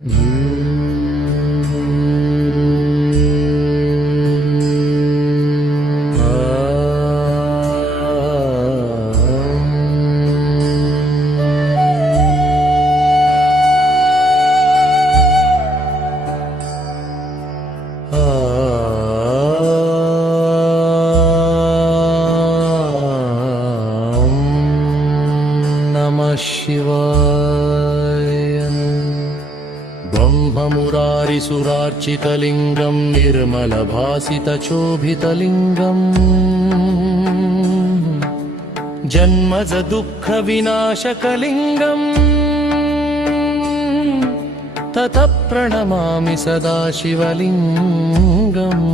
ब्रह्ममुरारिसुरार्चितलिङ्गं निर्मलभासितशोभितलिङ्गम् जन्मज दुःखविनाशकलिङ्गम् ततः प्रणमामि सदा शिवलिङ्गम्।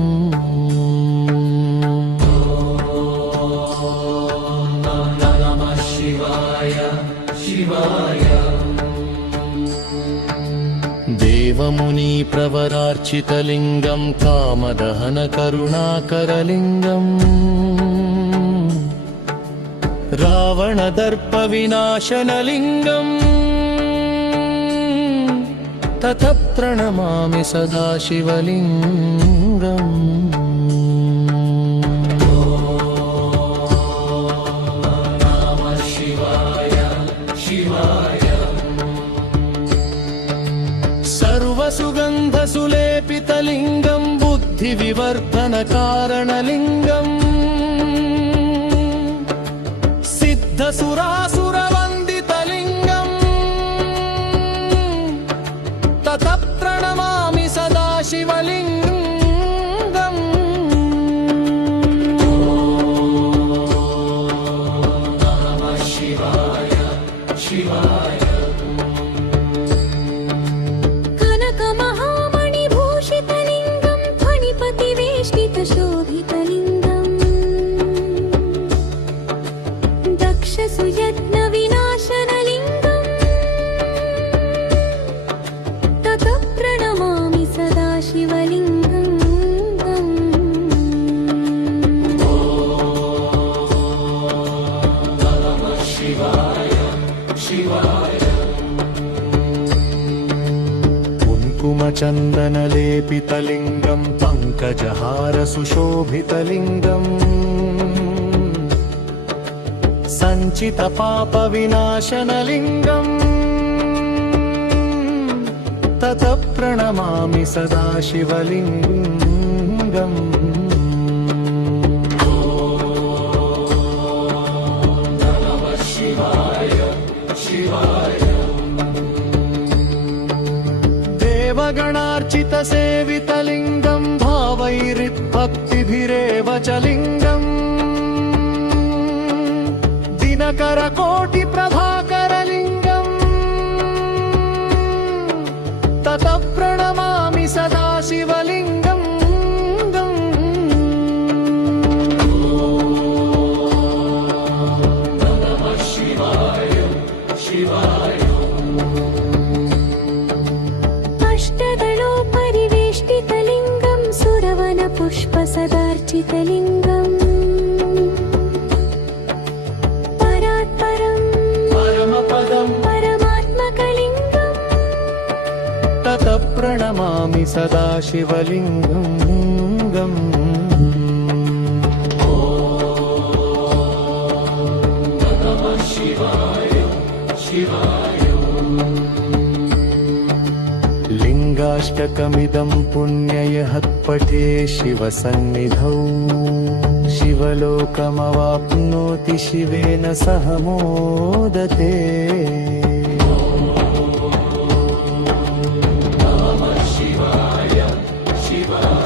नमः शिवाय शिवाय देवमुनिप्रवरार्चितलिङ्गं कामदहनकरुणाकरलिङ्गम् रावणदर्पविनाशनलिङ्गम् ततः प्रणमामि सदा शिवलिङ्गम्। नमः शिवाय शिवाय सर्वसुगन्धसुलेपितलिङ्गं बुद्धिविवर्धनकारणलिङ्गम् सिद्धसुरासुरवन्दितलिङ्गम् ततः प्रणमामि सदा शिवलिङ्गम्। नमः शिवाय शिवाय सुयज्ञविनाशनलिङ्गम् ततः प्रणमामि सदा शिवलिङ्गम्। नमः शिवाय शिवाय कुङ्कुमचन्दनलेपितलिङ्गं पङ्कजहारसुशोभितलिङ्गम् सञ्चितपापविनाशनलिङ्गम् ततः प्रणमामि सदा शिवलिङ्गम्। नमः शिवाय शिवाय देवगणार्चितसेवितलिङ्गं भावैर्भक्तिभिरेव च लिङ्गम् दिनकरकोटिप्रभाकरलिङ्गम् ततः प्रणमामि सदा शिवलिङ्गम्। नमः शिवाय शिवाय अष्टदलोपरिवेष्टितलिङ्गं सुरवनपुष्पसदार्चितलिङ्गम् परमात्मकलिङ्गम् ततः प्रणमामि सदा शिवलिङ्गम्। नमः शिवाय शिवाय लिङ्गाष्टकमिदं पुण्ययः शिवसन्निधौ शिवलोकमवाप्नोति शिवेन सह मोदते। नमः शिवाय शिवाय